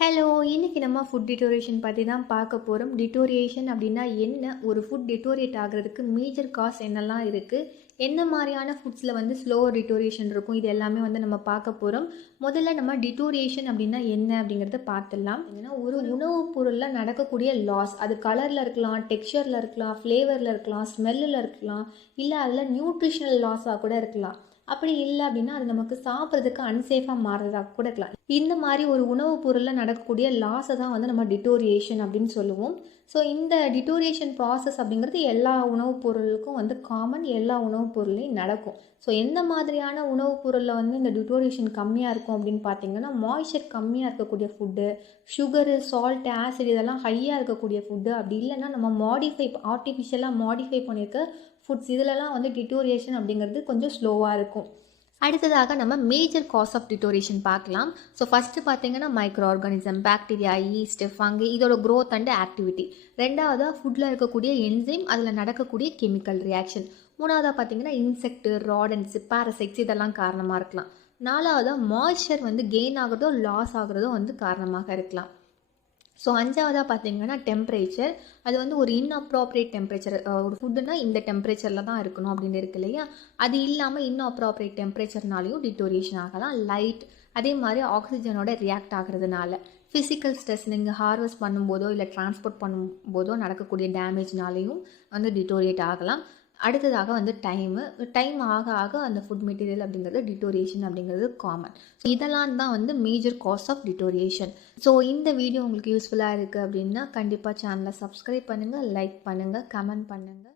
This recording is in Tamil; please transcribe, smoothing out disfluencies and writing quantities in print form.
ஹலோ, இன்றைக்கி நம்ம ஃபுட் டிட்டோரியேஷன் பற்றி தான் பார்க்க போகிறோம். டிட்டோரியேஷன் அப்படின்னா என்ன, ஒரு ஃபுட் டிட்டோரியேட் ஆகிறதுக்கு மேஜர் காஸ் என்னெல்லாம் இருக்குது, என்ன மாதிரியான ஃபுட்ஸில் வந்து ஸ்லோ டிட்டோரியேஷன் இருக்கும், இது எல்லாமே வந்து நம்ம பார்க்க போகிறோம். முதல்ல நம்ம டிட்டோரியேஷன் அப்படின்னா என்ன அப்படிங்கிறத பார்த்துடலாம். என்னென்னா, ஒரு உணவுப் பொருளில் நடக்கக்கூடிய லாஸ், அது கலரில் இருக்கலாம், டெக்ஸ்சரில் இருக்கலாம், ஃப்ளேவரில் இருக்கலாம், ஸ்மெல்லில் இருக்கலாம், இல்லை அதில் நியூட்ரிஷனல் லாஸாக கூட இருக்கலாம். அப்படி இல்லை அப்படின்னா அது நமக்கு சாப்பிட்றதுக்கு அன்சேஃபாக மாறுறதாக கூட இருக்கலாம். இந்த மாதிரி ஒரு உணவுப் பொருளில் நடக்கக்கூடிய லாஸை தான் வந்து நம்ம டிட்டோரியேஷன் அப்படின்னு சொல்லுவோம். ஸோ இந்த டிட்டோரியேஷன் ப்ராசஸ் அப்படிங்கிறது எல்லா உணவுப் பொருளுக்கும் வந்து காமன், எல்லா உணவுப் பொருளையும் நடக்கும். ஸோ எந்த மாதிரியான உணவுப் பொருளில் வந்து இந்த டிட்டோரியேஷன் கம்மியாக இருக்கும் அப்படின்னு பார்த்தீங்கன்னா, மாய்ஸ்சர் கம்மியாக இருக்கக்கூடிய ஃபுட்டு, சுகரு, சால்ட், ஆசிட் இதெல்லாம் ஹையாக இருக்கக்கூடிய ஃபுட்டு, அப்படி இல்லைன்னா நம்ம ஆர்டிஃபிஷியலாக மாடிஃபை பண்ணியிருக்க ஃபுட்ஸ், இதிலலாம் வந்து டிட்டோரியேஷன் அப்படிங்கிறது கொஞ்சம் ஸ்லோவாக இருக்கும். அடுத்ததாக நம்ம மேஜர் காஸ் ஆஃப் டிட்டோரியேஷன் பார்க்கலாம். ஸோ ஃபஸ்ட்டு பார்த்தீங்கன்னா micro organism, bacteria, yeast, fungi இதோட க்ரோத் அண்ட் ஆக்டிவிட்டி. ரெண்டாவதாக ஃபுட்டில் இருக்கக்கூடிய என்சைம், அதில் நடக்கக்கூடிய கெமிக்கல் ரியாக்ஷன். மூணாவதாக பார்த்தீங்கன்னா இன்செக்ட், ராடன்ஸ், பாரசைட்ஸ் இதெல்லாம் காரணமாக இருக்கலாம். நாலாவதாக மாய்ஸ்சர் வந்து கெயின் ஆகிறதோ லாஸ் ஆகிறதோ வந்து காரணமாக இருக்கலாம். ஸோ அஞ்சாவதாக பார்த்தீங்கன்னா டெம்பரேச்சர், அது வந்து ஒரு இன்அப்ராப்ரியேட் டெம்பரேச்சர், ஒரு ஃபுட்டுனா இந்த டெம்பரேச்சரில் தான் இருக்கணும் அப்படின்னு இருக்கு இல்லையா, அது இல்லாமல் இன்அப்ராப்ரியேட் டெம்பரேச்சர்னாலையும் டிட்டோரியேஷன் ஆகலாம். லைட், அதே மாதிரி ஆக்சிஜனோட ரியாக்ட் ஆகிறதுனால, ஃபிசிக்கல் ஸ்ட்ரெஸ், நீங்கள் ஹார்வெஸ்ட் பண்ணும்போதோ இல்லை டிரான்ஸ்போர்ட் பண்ணும்போதோ நடக்கக்கூடிய டேமேஜ்னாலையும் வந்து டிட்டோரியேட் ஆகலாம். அடுத்ததாக வந்து டைம் ஆக ஆக அந்த ஃபுட் மெட்டீரியல் அப்படிங்கிறது டிட்டோரியேஷன் அப்படிங்கிறது காமன். ஸோ இதெல்லாம் தான் வந்து major cause of deterioration. So இந்த வீடியோ உங்களுக்கு யூஸ்ஃபுல்லாக இருக்குது அப்படின்னா கண்டிப்பாக சேனலை சப்ஸ்கிரைப் பண்ணுங்கள், லைக் பண்ணுங்கள், கமெண்ட் பண்ணுங்கள்.